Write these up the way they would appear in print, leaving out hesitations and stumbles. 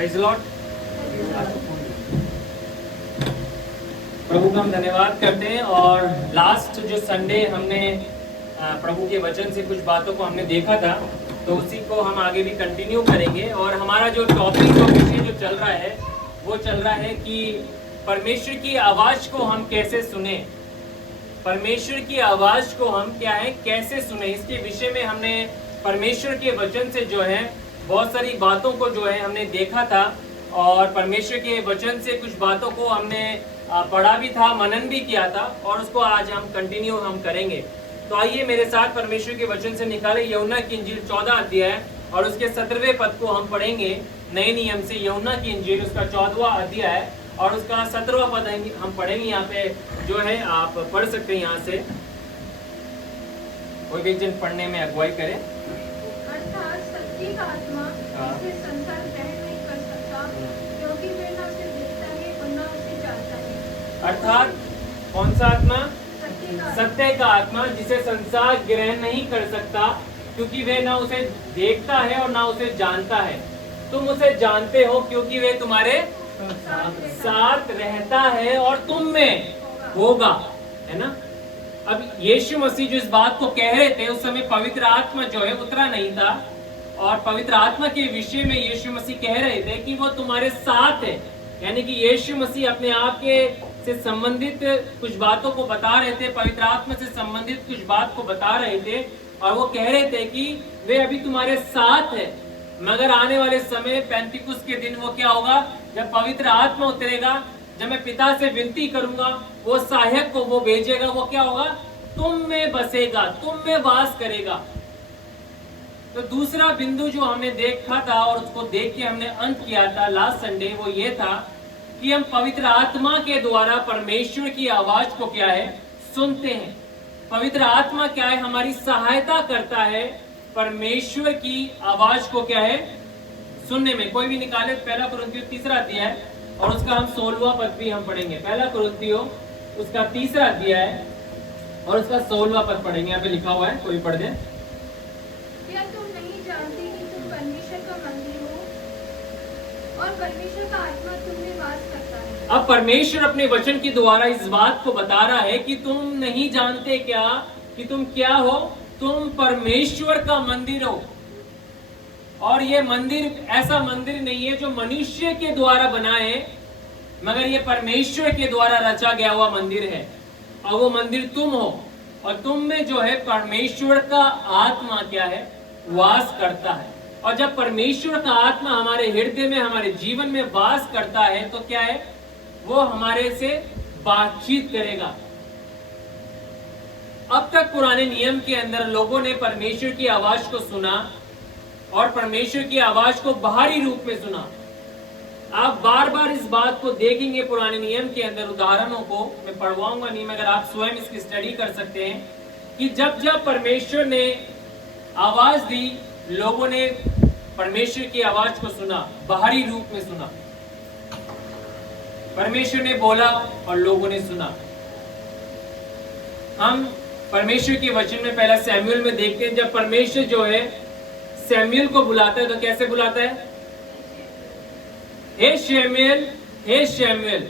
Praise the Lord. प्रभु का हम धन्यवाद करते हैं। और लास्ट जो संडे हमने प्रभु के वचन से कुछ बातों को हमने देखा था, तो उसी को हम आगे भी कंटिन्यू करेंगे। और हमारा जो टॉपिक और विषय जो चल रहा है वो चल रहा है कि परमेश्वर की आवाज़ को हम कैसे सुने। परमेश्वर की आवाज़ को हम क्या है कैसे सुने, इसके विषय में हमने परमेश्वर के वचन से जो है बहुत सारी बातों को जो है हमने देखा था। और परमेश्वर के वचन से कुछ बातों को हमने पढ़ा भी था, मनन भी किया था, और उसको आज हम कंटिन्यू हम करेंगे। तो आइए मेरे साथ परमेश्वर के वचन से निकाले यूहन्ना की इंजील 14 अध्याय और उसके 17वें पद को हम पढ़ेंगे नए नियम से। यूहन्ना की इंजील उसका 14वां अध्याय और उसका 17वां पद हम पढ़ेंगे। यहाँ पे जो है आप पढ़ सकते हैं यहाँ से, कोई भी जन पढ़ने में अगुवाई करे। अर्थात सत्य का आत्मा जिसे संसार ग्रहण नहीं कर सकता, क्योंकि वह ना उसे देखता है और ना उसे जानता है। अर्थात कौन सा आत्मा? सत्य सत्य का आत्मा जिसे संसार ग्रहण नहीं कर सकता, क्योंकि वह ना उसे देखता है और ना उसे जानता है। तुम उसे जानते हो क्योंकि वह तुम्हारे साथ रहता है और तुम में होगा, है ना। अब यीशु मसीह जो इस बात को कह रहे थे, उस समय पवित्र आत्मा जो है उतरा नहीं था, और पवित्र आत्मा के विषय में यीशु मसीह कह रहे थे कि वो तुम्हारे साथ है। यानी कि यीशु मसीह अपने आप के से संबंधित कुछ बातों को बता रहे थे, पवित्र आत्मा से संबंधित कुछ बात को बता रहे थे, और वो कह रहे थे कि वे अभी तुम्हारे साथ है, मगर आने वाले समय पेंतिकुस्त के दिन वो क्या होगा, जब पवित्र आत्मा उतरेगा, जब मैं पिता से विनती करूंगा, वो सहायक को वो भेजेगा, वो क्या होगा, तुम में बसेगा, तुम में वास करेगा। तो दूसरा बिंदु जो हमने देखा था और उसको देख के हमने अंत किया था लास्ट संडे, वो ये था कि हम पवित्र आत्मा के द्वारा परमेश्वर की आवाज को क्या है सुनते हैं। पवित्र आत्मा क्या है, हमारी सहायता करता है परमेश्वर की आवाज को क्या है सुनने में। कोई भी निकाले पहला कुरिन्थियों 3 अध्याय और उसका हम 16वां पद भी हम पढ़ेंगे। पहला कुरिन्थियों उसका 3 अध्याय और उसका 16वां पद पढ़ेंगे। यहाँ पे लिखा हुआ है, कोई पढ़ दे। क्या तुम नहीं जानते कि तुम परमेश्वर का मंदिर हो और परमेश्वर का आत्मा तुम में वास करता है। अब परमेश्वर अपने वचन के द्वारा इस बात को बता रहा है कि तुम नहीं जानते क्या कि तुम क्या हो, तुम परमेश्वर का मंदिर हो। और ये मंदिर ऐसा मंदिर नहीं है जो मनुष्य के द्वारा बना है, मगर ये परमेश्वर के द्वारा रचा गया हुआ मंदिर है। और वो मंदिर तुम हो, और तुम में जो है परमेश्वर का आत्मा क्या है वास करता है। और जब परमेश्वर का आत्मा हमारे हृदय में, हमारे जीवन में वास करता है, तो क्या है, वो हमारे से बातचीत करेगा। अब तक पुराने नियम के अंदर लोगों ने परमेश्वर की आवाज को सुना और परमेश्वर की आवाज को बाहरी रूप में सुना। आप बार बार इस बात को देखेंगे पुराने नियम के अंदर, उदाहरणों को मैं पढ़वाऊंगा नहीं, मगर आप स्वयं इसकी स्टडी कर सकते हैं कि जब जब परमेश्वर ने आवाज दी, लोगों ने परमेश्वर की आवाज को सुना, बाहरी रूप में सुना। परमेश्वर ने बोला और लोगों ने सुना। हम परमेश्वर के वचन में पहला सैमुएल में देखते हैं, जब परमेश्वर जो है सैमुएल को बुलाता है तो कैसे बुलाता है, हे शैमुएल, हे शैमुएल।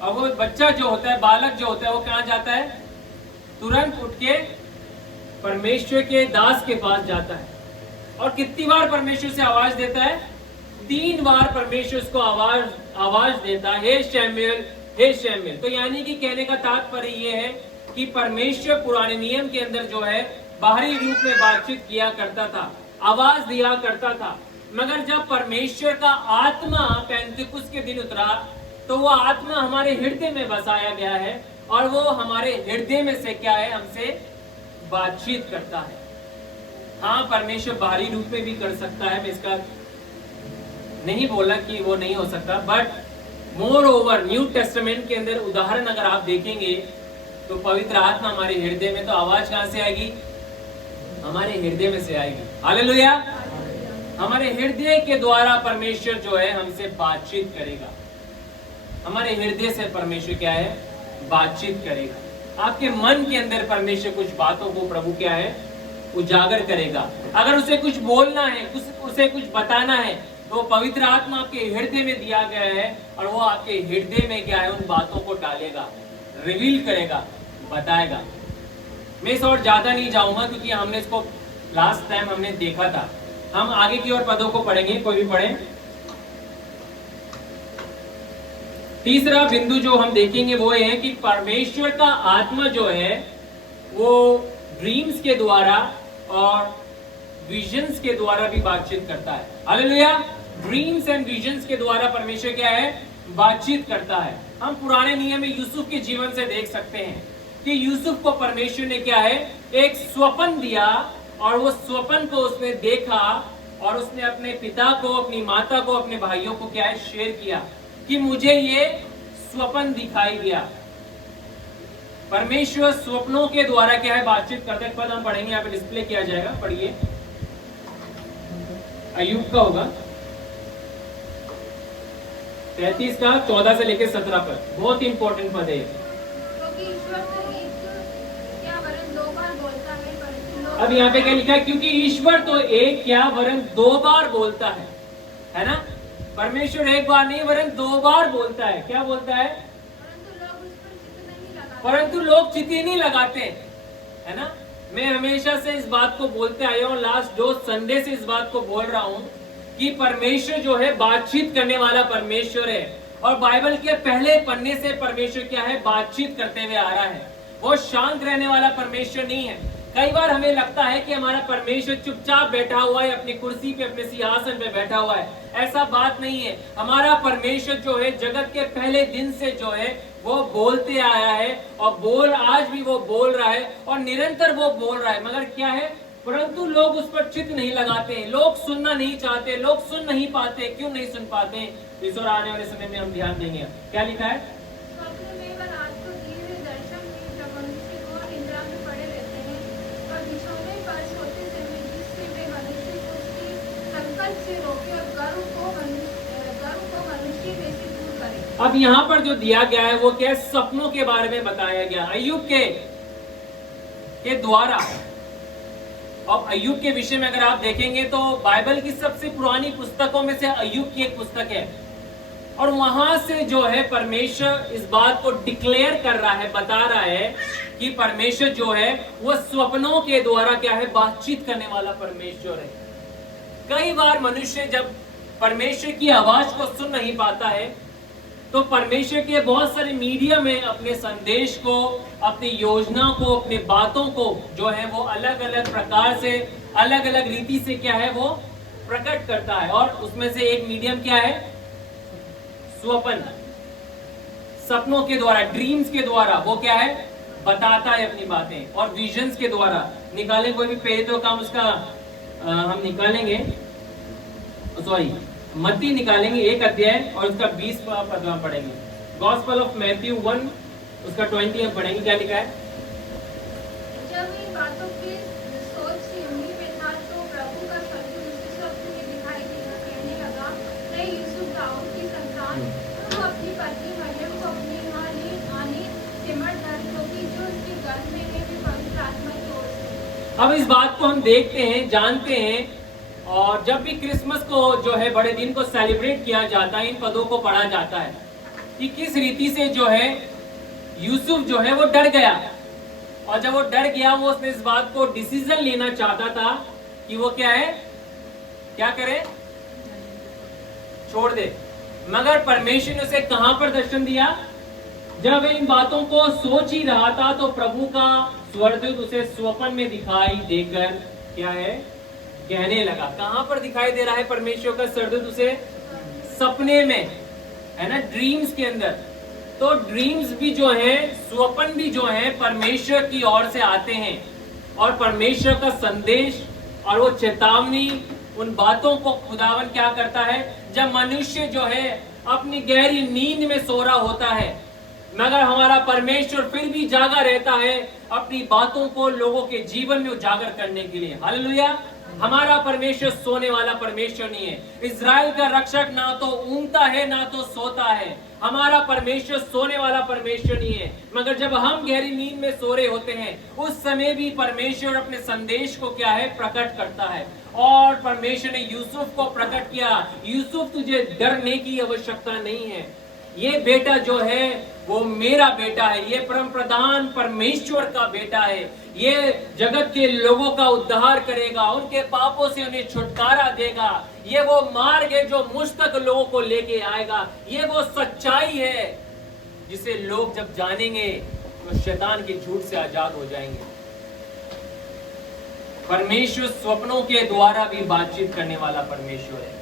और वो बच्चा जो होता है, बालक जो होता है, वो कहाँ जाता है, तुरंत उठ के परमेश्वर के दास के पास जाता है। और कितनी बार परमेश्वर से आवाज देता है, 3 बार परमेश्वर उसको आवाज देता है, हे शैमुएल, हे शैमुएल। तो यानी कि कहने का तात्पर्य ये है कि परमेश्वर पुराने नियम के अंदर जो है बाहरी रूप में बातचीत किया करता था, आवाज दिया करता था, मगर जब परमेश्वर का आत्मा पेंतिकुस्त के दिन उतरा, तो वो आत्मा हमारे हृदय में बसाया गया है, और वो हमारे हृदय में से क्या है, हमसे बातचीत करता है। हाँ, परमेश्वर बाहरी रूप में भी कर सकता है, मैं इसका नहीं बोला कि वो नहीं हो सकता, but more over new testament के अंदर उदाहरण अगर आप देखेंगे तो पवित्र आत्मा हमारे हृदय में, तो आवाज कहां से आएगी, हमारे हृदय में से आएगी। हालेलुया। हमारे हृदय के द्वारा परमेश्वर जो है हमसे बातचीत करेगा। हमारे हृदय से परमेश्वर क्या है, बातचीत करेगा। आपके मन के अंदर परमेश्वर कुछ बातों को प्रभु क्या है उजागर करेगा। अगर उसे कुछ बोलना है, उसे कुछ बताना है, तो पवित्र आत्मा आपके हृदय में दिया गया है और वो आपके हृदय में क्या है उन बातों को डालेगा, रिवील करेगा, बताएगा। मैं इस और ज्यादा नहीं जाऊंगा क्योंकि हमने इसको लास्ट टाइम हमने देखा था। हम आगे की ओर पदों को पढ़ेंगे, कोई भी पढ़े। तीसरा बिंदु जो हम देखेंगे वो है कि परमेश्वर का आत्मा जो है वो ड्रीम्स के द्वारा और विजन्स के द्वारा भी बातचीत करता है। हालेलुया। ड्रीम्स एंड विजन्स के द्वारा परमेश्वर क्या है, बातचीत करता है। हम पुराने नियम में यूसुफ के जीवन से देख सकते हैं कि यूसुफ को परमेश्वर ने क्या है एक स्वप्न दिया और वो स्वप्न को उसने देखा और उसने अपने पिता को, अपनी माता को, अपने भाइयों को क्या है शेयर किया कि मुझे ये स्वप्न दिखाई दिया। परमेश्वर स्वप्नों के द्वारा क्या है बातचीत करते हैं। पद हम पढ़ेंगे, यहाँ पे डिस्प्ले किया जाएगा, पढ़िए। अय्यूब का होगा 33 का 14 से लेकर 17 पर, बहुत इंपॉर्टेंट पद है। क्योंकि ईश्वर तो एक क्या वरन दो बार बोलता है, परंतु लोग अब यहाँ पे क्या लिखा है, क्योंकि ईश्वर तो एक क्या वरन दो बार बोलता है ना। परमेश्वर एक बार नहीं वरन दो बार बोलता है। क्या बोलता है? परंतु लोग उस पर चित्त नहीं लगाते। परंतु लोग चित्ती नहीं लगाते, है ना। मैं हमेशा से इस बात को बोलते आया हूँ, लास्ट 2 संडे से इस बात को बोल रहा हूँ कि परमेश्वर जो है बातचीत करने वाला परमेश्वर है और बाइबल के पहले पन्ने से परमेश्वर क्या है बातचीत करते हुए आ रहा है। वो शांत रहने वाला परमेश्वर नहीं है। कई बार हमें लगता है कि हमारा परमेश्वर चुपचाप बैठा हुआ है, अपनी कुर्सी पे, अपने सिंहासन पे बैठा हुआ है। ऐसा बात नहीं है। हमारा परमेश्वर जो है जगत के पहले दिन से जो है वो बोलते आया है और आज भी वो बोल रहा है और निरंतर वो बोल रहा है। मगर क्या है, परंतु लोग उस पर चित्त नहीं लगाते, लोग सुनना नहीं चाहते, लोग सुन नहीं पाते। क्यों नहीं सुन पाते? इस और आने वाले समय में हम ध्यान देंगे। क्या लिखा है? स्वप्न में व रात को दिए हुए दर्शन में जब मनुष्य घोर निद्रा में पड़े रहते हैं और बिछौने पर सोते समय जिससे वे मनुष्य को उसके संकल्प से रोके और गर्व को मनुष्य में से दूर करे। अब यहाँ पर जो दिया गया है वो क्या है, सपनों के बारे में बताया गया अय्यूब के द्वारा। अब अय्यूब के विषय में अगर आप देखेंगे तो बाइबल की सबसे पुरानी पुस्तकों में से अय्यूब की एक पुस्तक है और वहां से जो है परमेश्वर इस बात को डिक्लेयर कर रहा है, बता रहा है कि परमेश्वर जो है वो स्वप्नों के द्वारा क्या है बातचीत करने वाला परमेश्वर है। कई बार मनुष्य जब परमेश्वर की आवाज को सुन नहीं पाता है तो परमेश्वर के बहुत सारे मीडिया में अपने संदेश को, अपनी योजना को, अपनी बातों को जो है वो अलग अलग प्रकार से, अलग अलग रीति से क्या है वो प्रकट करता है। और उसमें से एक मीडियम क्या है, स्वप्न, सपनों के द्वारा, ड्रीम्स के द्वारा वो क्या है बताता है अपनी बातें। और विजन्स के द्वारा निकालें कोई भी पेज तो काम उसका हम निकालेंगे, सॉरी मत्ती निकालेंगे 1 अध्याय और उसका 20 पद हम पढ़ेंगे। गॉस्पेल ऑफ मैथ्यू 1 उसका 20 हम पढ़ेंगे। क्या लिखा है? जब इन बातों की सोच सियोनी में था तो प्रभु का स्वर्गदूत उसे स्वप्न में दिखाई दिया, कहने लगा, हे यूसुफ दाऊद की संतान, तू अपनी पत्नी मरियम को अपने यहाँ ले आने सिमट धर, क्योंकि जो उसके गर्भ में है वे पवित्र आत्मा की ओर से। अब इस बात को हम देखते हैं, जानते हैं, और जब भी क्रिसमस को जो है बड़े दिन को सेलिब्रेट किया जाता है, इन पदों को पढ़ा जाता है कि किस रीति से जो है यूसुफ जो है वो डर गया। और जब वो डर गया वो उसने इस बात को डिसीजन लेना चाहता था कि वो क्या है, क्या करे, छोड़ दे। मगर परमेश्वर ने उसे कहां पर दर्शन दिया? जब इन बातों को सोच ही रहा था तो प्रभु का स्वर्गदूत उसे स्वप्न में दिखाई देकर क्या है कहने लगा। कहां पर दिखाई दे रहा है परमेश्वर का स्वर्गदूत उसे? सपने में, है ना, ड्रीम्स के अंदर। तो ड्रीम्स भी जो है, स्वप्न भी जो है परमेश्वर की ओर से आते हैं और परमेश्वर का संदेश और वो चेतावनी, उन बातों को खुदावन क्या करता है, जब मनुष्य जो है अपनी गहरी नींद में सो रहा होता है मगर हमारा परमेश्वर फिर भी जागा रहता है अपनी बातों को लोगों के जीवन में उजागर करने के लिए। हालेलुया। हमारा परमेश्वर सोने वाला परमेश्वर नहीं है। इज़राइल का रक्षक ना तो ऊँगता है ना तो सोता है। हमारा परमेश्वर सोने वाला परमेश्वर नहीं है। मगर जब हम गहरी नींद में सो रहे होते हैं उस समय भी परमेश्वर अपने संदेश को क्या है प्रकट करता है। और परमेश्वर ने यूसुफ को प्रकट किया, यूसुफ तुझे डरने की आवश्यकता नहीं है, ये बेटा जो है वो मेरा बेटा है, ये परम प्रधान परमेश्वर का बेटा है, ये जगत के लोगों का उद्धार करेगा, उनके पापों से उन्हें छुटकारा देगा, ये वो मार्ग है जो मुझ तक लोगों को लेके आएगा, ये वो सच्चाई है जिसे लोग जब जानेंगे तो शैतान के झूठ से आजाद हो जाएंगे। परमेश्वर स्वप्नों के द्वारा भी बातचीत करने वाला परमेश्वर है।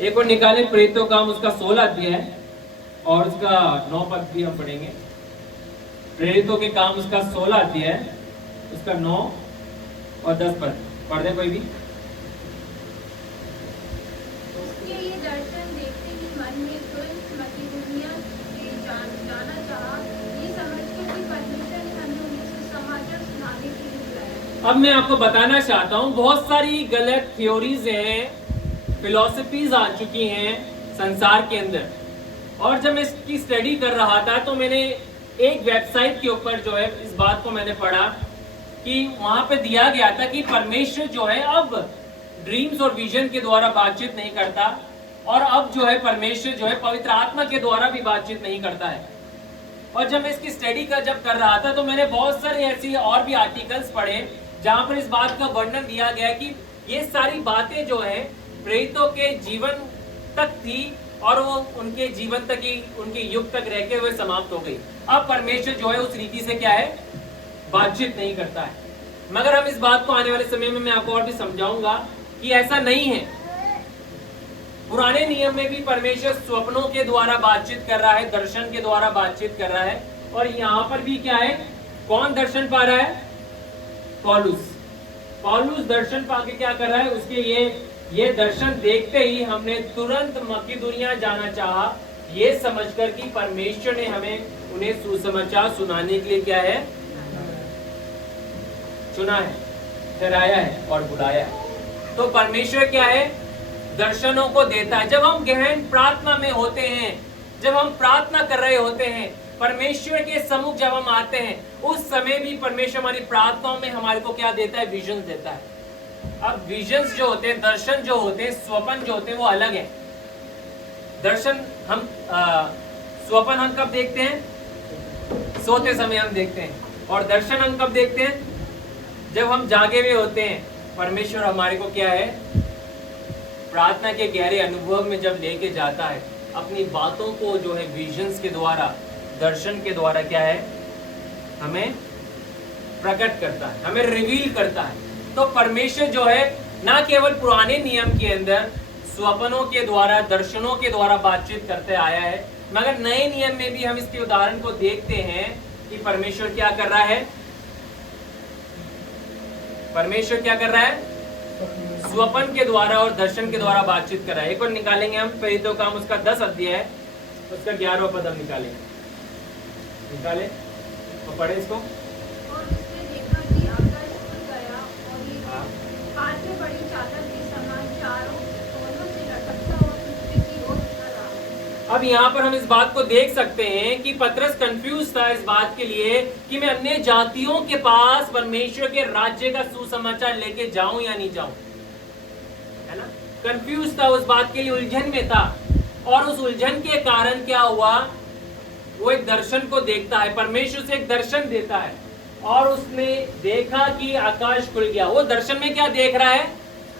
एक और निकाले प्रेरितों का काम उसका 16 अध्याय और उसका 9 पद भी हम पढ़ेंगे। प्रेरितों के काम उसका 16 अध्याय उसका 9 और 10 पद पढ़ दे कोई भी। उसके ये दर्शन देखते ही मन में तुरंत मकीदुनिया से जाना चाहा, ये समझकर कि परमेश्वर ने हमें उन्हें सुसमाचार सुनाने के लिए बुलाया। अब मैं आपको बताना चाहता हूँ बहुत सारी गलत थ्योरीज हैं, फिलॉसफीज आ चुकी हैं संसार के अंदर। और जब मैं इसकी स्टडी कर रहा था तो मैंने एक वेबसाइट के ऊपर जो है इस बात को मैंने पढ़ा कि वहां पे दिया गया था कि परमेश्वर जो है अब ड्रीम्स और विजन के द्वारा बातचीत नहीं करता, और अब जो है परमेश्वर जो है पवित्र आत्मा के द्वारा भी बातचीत नहीं करता है। और जब मैं इसकी स्टडी जब कर रहा था तो मैंने बहुत सारे ऐसी और भी आर्टिकल्स पढ़े जहां पर इस बात का वर्णन दिया गया कि ये सारी बातें जो है प्रेरितों के जीवन तक थी और वो उनके जीवन तक ही, उनके युग तक रहते हुए समाप्त हो गई। अब परमेश्वर जो है उस रीति से क्या है बातचीत नहीं करता है। मगर हम इस बात को आने वाले समय में मैं आपको और भी समझाऊंगा कि ऐसा नहीं है। पुराने नियम में भी परमेश्वर स्वप्नों के द्वारा बातचीत कर रहा है, दर्शन के द्वारा बातचीत कर रहा है, और यहाँ पर भी क्या है, कौन दर्शन पा रहा है? पौलुस दर्शन पाके क्या कर रहा है, उसके ये दर्शन देखते ही हमने तुरंत मकीदुनिया जाना चाहा, ये समझकर कि परमेश्वर ने हमें उन्हें सुसमाचार सुनाने के लिए क्या है चुना है, ठहराया है और बुलाया है। तो परमेश्वर क्या है दर्शनों को देता है। जब हम गहन प्रार्थना में होते हैं, जब हम प्रार्थना कर रहे होते हैं, परमेश्वर के सम्मुख जब हम आते हैं, उस समय भी परमेश्वर हमारी प्रार्थनाओं में हमारे को क्या देता है, विजन देता है। अब विजन्स जो होते हैं, दर्शन जो होते हैं, स्वप्न जो होते हैं वो अलग है। दर्शन हम स्वप्न हम कब देखते हैं? सोते समय हम देखते हैं। और दर्शन हम कब देखते हैं? जब हम जागे हुए होते हैं। परमेश्वर हमारे को क्या है प्रार्थना के गहरे अनुभव में जब लेके जाता है, अपनी बातों को जो है विजन्स के द्वारा, दर्शन के द्वारा क्या है हमें प्रकट करता है, हमें रिवील करता है। तो परमेश्वर जो है ना केवल पुराने नियम के अंदर स्वप्नों के द्वारा, दर्शनों के द्वारा बातचीत करते आया है, मगर नए नियम में भी हम इसके उदाहरण को देखते हैं कि परमेश्वर क्या कर रहा है। परमेश्वर क्या कर रहा है? स्वप्न के द्वारा और दर्शन के द्वारा बातचीत कर रहा है। एक और निकालेंगे हम प्रेरितों का काम उसका 10 अध्याय है, उसका 11वां पद हम निकालेंगे। निकाले तो पढ़े इसको। और उसने देखा कि आकाश खुल गया और ये हाथ में बड़ी चादर के समान चारों कोनों से लटकता हुआ पृथ्वी की ओर उतर रहा। अब यहाँ पर हम इस बात को देख सकते हैं कि पतरस कंफ्यूज था इस बात के लिए कि मैं अन्य जातियों के पास परमेश्वर के राज्य का सुसमाचार लेके जाऊं या नहीं जाऊं, है ना। कंफ्यूज था, उस बात के लिए उलझन में था। और उस उलझन के कारण क्या हुआ, वो एक दर्शन को देखता है, परमेश्वर से एक दर्शन देता है, और उसने देखा कि आकाश खुल गया। वो दर्शन में क्या देख रहा है?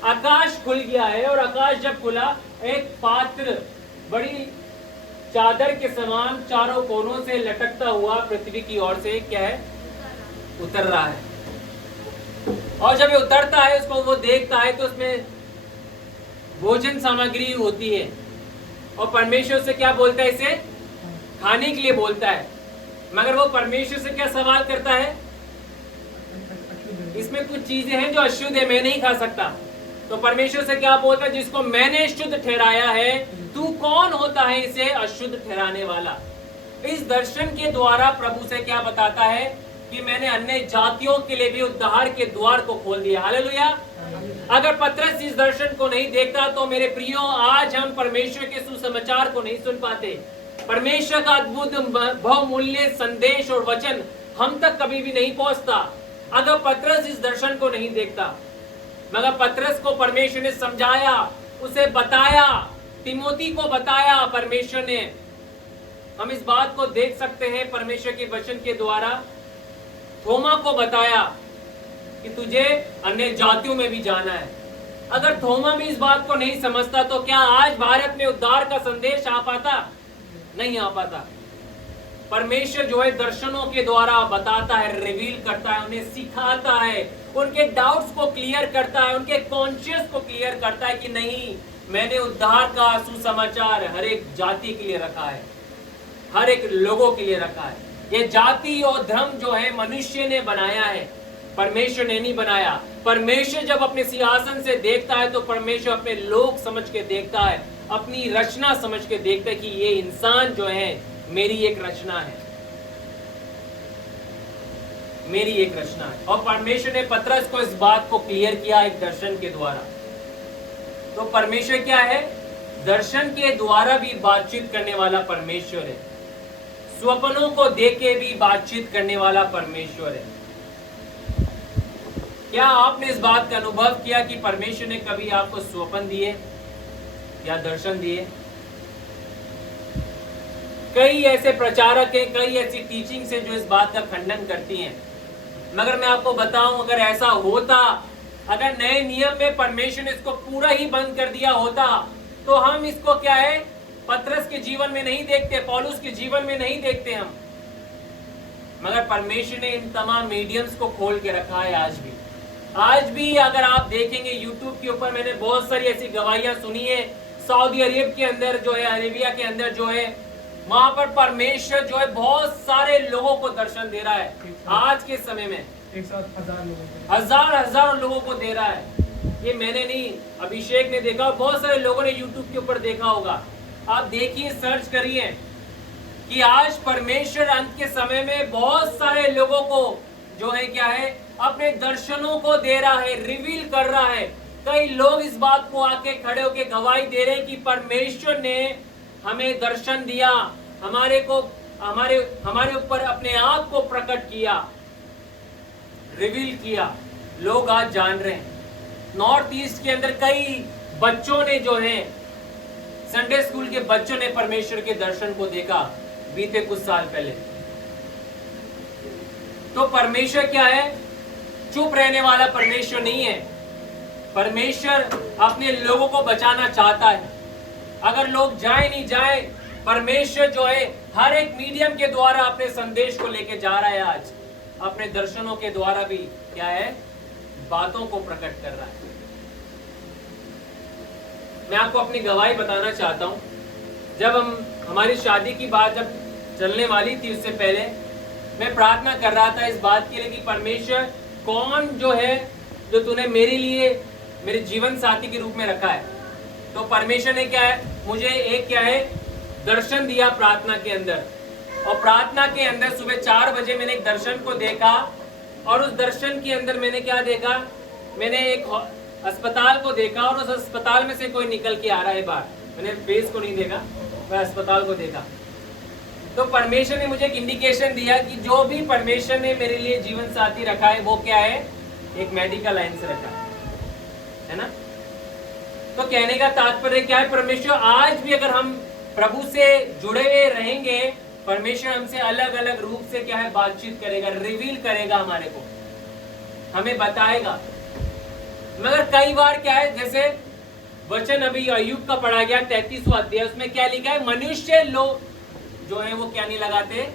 आकाश खुल गया है, और आकाश जब खुला, एक पात्र बड़ी चादर के समान चारों कोनों से लटकता हुआ पृथ्वी की ओर से क्या है उतर रहा है। और जब ये उतरता है, उसको वो देखता है तो उसमें भोजन सामग्री होती है, और परमेश्वर से क्या बोलता है, इसे खाने के लिए बोलता है। मगर वो परमेश्वर से क्या सवाल करता है, इसमें कुछ चीजें हैं जो अशुद्ध है, मैं नहीं खा सकता। तो परमेश्वर से क्या बोलता है, जिसको मैंने शुद्ध ठहराया है तू कौन होता है इसे अशुद्ध ठहराने वाला? इस दर्शन के द्वारा प्रभु से क्या बताता है कि मैंने अन्य जातियों के लिए भी उद्धार के द्वार को खोल दिया। हालेलुया। अगर पतरस इस दर्शन को नहीं देखता तो मेरे प्रियो आज हम परमेश्वर के सुसमाचार को नहीं सुन पाते। परमेश्वर का अद्भुत बहुमूल्य संदेश और वचन हम तक कभी भी नहीं पहुंचता अगर पतरस इस दर्शन को नहीं देखता। मगर पतरस को परमेश्वर ने समझाया, उसे बताया, तिमोथी को बताया परमेश्वर ने। हम इस बात को देख सकते हैं परमेश्वर के वचन के द्वारा। थोमा को बताया कि तुझे अन्य जातियों में भी जाना है। अगर थोमा भी इस बात को नहीं समझता तो क्या आज भारत में उद्धार का संदेश आ पाता? नहीं आ पाता। परमेश्वर जो है दर्शनों के द्वारा बताता है, रिवील करता है, उन्हें सिखाता है, उनके डाउट्स को क्लियर करता है, उनके कॉन्शियस को क्लियर करता है कि नहीं, मैंने उद्धार का सुसमाचार हर एक जाति के लिए रखा है, हर एक लोगों के लिए रखा है। ये जाति और धर्म जो है मनुष्य ने बनाया है, परमेश्वर ने नहीं बनाया। परमेश्वर जब अपने सिंहासन से देखता है तो परमेश्वर अपने लोग समझ के देखता है, अपनी रचना समझ के देखता है कि ये इंसान जो है मेरी एक रचना है, मेरी एक रचना है। और परमेश्वर ने पतरस को इस बात को क्लियर किया एक दर्शन के द्वारा। तो परमेश्वर क्या है? दर्शन के द्वारा भी बातचीत करने वाला परमेश्वर है, स्वप्नों को देख के भी बातचीत करने वाला परमेश्वर है। क्या आपने इस बात का अनुभव किया कि परमेश्वर ने कभी आपको स्वप्न दिए या दर्शन दिए? कई ऐसे प्रचारक हैं, कई ऐसी टीचिंग्स हैं जो इस बात का खंडन करती हैं। मगर मैं आपको बताऊं, अगर ऐसा होता, अगर नए नियम में परमेश्वर ने इसको पूरा ही बंद कर दिया होता तो हम इसको क्या है, पतरस के जीवन में नहीं देखते, पौलुस के जीवन में नहीं देखते हम। मगर परमेश्वर ने इन तमाम मीडियम्स को खोल के रखा है। आज भी अगर आप देखेंगे यूट्यूब के ऊपर, मैंने बहुत सारी ऐसी गवाहियां सुनी है। सऊदी अरब के अंदर जो है, अरेबिया के अंदर जो है, वहां पर परमेश्वर जो है बहुत सारे लोगों को दर्शन दे रहा है। आज के समय में एक साथ हजार लोगों को दे रहा है। ये मैंने नहीं, अभिषेक ने देखा, बहुत सारे लोगों ने यूट्यूब के ऊपर देखा होगा। आप देखिए, सर्च करिए कि आज परमेश्वर अंत के समय में बहुत सारे लोगों को जो है क्या है, अपने दर्शनों को दे रहा है, रिवील कर रहा है। कई लोग इस बात को आके खड़े होके गवाही दे रहे हैं कि परमेश्वर ने हमें दर्शन दिया, हमारे ऊपर अपने आप को प्रकट किया, रिवील किया। लोग आज जान रहे हैं। नॉर्थ ईस्ट के अंदर कई बच्चों ने जो है, संडे स्कूल के बच्चों ने परमेश्वर के दर्शन को देखा बीते कुछ साल पहले। तो परमेश्वर क्या है? चुप रहने वाला परमेश्वर नहीं है। परमेश्वर अपने लोगों को बचाना चाहता है। अगर लोग जाए नहीं जाए, परमेश्वर जो है हर एक मीडियम के द्वारा अपने संदेश को लेके जा रहा है। आज अपने दर्शनों के द्वारा भी क्या है, बातों को प्रकट कर रहा है। मैं आपको अपनी गवाही बताना चाहता हूं। जब हमारी शादी की बात जब चलने वाली थी, उससे पहले मैं प्रार्थना कर रहा था इस बात के लिए कि परमेश्वर कौन जो है जो तूने मेरे लिए मेरे जीवन साथी के रूप में रखा है। तो परमेश्वर ने क्या है, मुझे एक क्या है, दर्शन दिया प्रार्थना के अंदर। और प्रार्थना के अंदर सुबह 4 बजे मैंने एक दर्शन को देखा। और उस दर्शन के अंदर मैंने क्या देखा, मैंने एक अस्पताल को देखा और उस अस्पताल में से कोई निकल के आ रहा है बाहर। मैंने फेस को नहीं देखा, मैं अस्पताल को देखा। तो परमेश्वर ने मुझे एक इंडिकेशन दिया कि जो भी परमेश्वर ने मेरे लिए जीवन साथी रखा है वो क्या है, एक मेडिकल लाइन से रखा है ना। तो कहने का तात्पर्य क्या है, परमेश्वर आज भी अगर हम प्रभु से जुड़े हुए रहेंगे, परमेश्वर हमसे अलग अलग रूप से क्या है बातचीत करेगा, रिवील करेगा, हमारे को हमें बताएगा। मगर कई बार क्या है, जैसे वचन अभी अय्यूब का पढ़ा गया 33वां अध्याय, उसमें क्या लिखा है, मनुष्य लोग जो है वो क्या नहीं लगाते,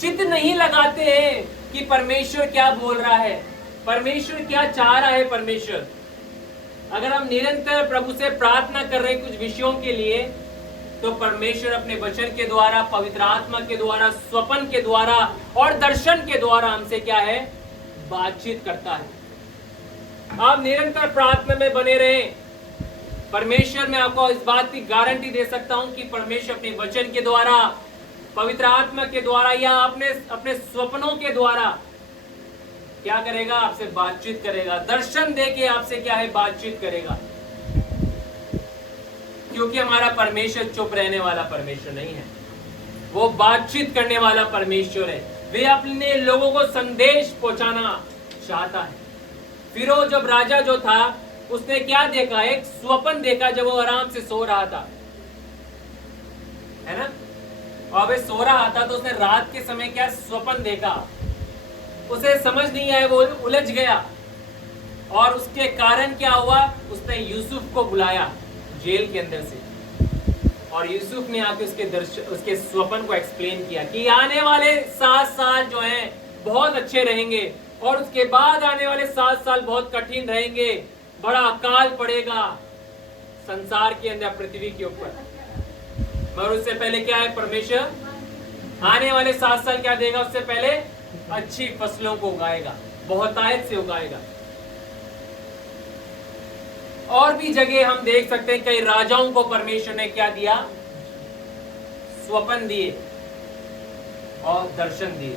चित्त नहीं लगाते हैं कि परमेश्वर क्या बोल रहा है, परमेश्वर क्या चाह रहा है। परमेश्वर, अगर हम निरंतर प्रभु से प्रार्थना कर रहे हैं कुछ विषयों के लिए, तो परमेश्वर अपने वचन के द्वारा, पवित्र आत्मा के द्वारा, स्वप्न के द्वारा और दर्शन के द्वारा हमसे क्या है, बातचीत करता है। आप निरंतर प्रार्थना में बने रहें, परमेश्वर, मैं आपको इस बात की गारंटी दे सकता हूं कि परमेश्वर अपने वचन के द्वारा, पवित्र आत्मा के द्वारा या अपने स्वप्नों के द्वारा क्या करेगा? आपसे बातचीत करेगा, दर्शन देके आपसे क्या है? बातचीत करेगा। क्योंकि हमारा परमेश्वर चुप रहने वाला परमेश्वर नहीं है, वो बातचीत करने वाला परमेश्वर है। वे अपने लोगों को संदेश पहुंचाना चाहता है। फिरौन जब राजा जो था, उसने क्या देखा? एक स्वप्न देखा जब वो आराम से सो रहा था, है ना? और वे सो रहा था तो उसने रात के समय क्या स्वप्न देखा, उसे समझ नहीं आया, वो उलझ गया। और उसके कारण क्या हुआ? उसने यूसुफ को बुलाया जेल के अंदर से, और यूसुफ ने आके उसके स्वप्न को एक्सप्लेन किया कि आने वाले 7 साल जो हैं बहुत अच्छे रहेंगे, और उसके बाद आने वाले 7 साल बहुत कठिन रहेंगे, बड़ा अकाल पड़ेगा संसार के अंदर, पृथ्वी के ऊपर। मगर उससे पहले क्या है? परमेश्वर आने वाले 7 साल क्या देगा? उससे पहले अच्छी फसलों को उगाएगा, बहुतायत से उगाएगा। और भी जगह हम देख सकते हैं, कई राजाओं को परमेश्वर ने क्या दिया? स्वप्न दिए और दर्शन दिए।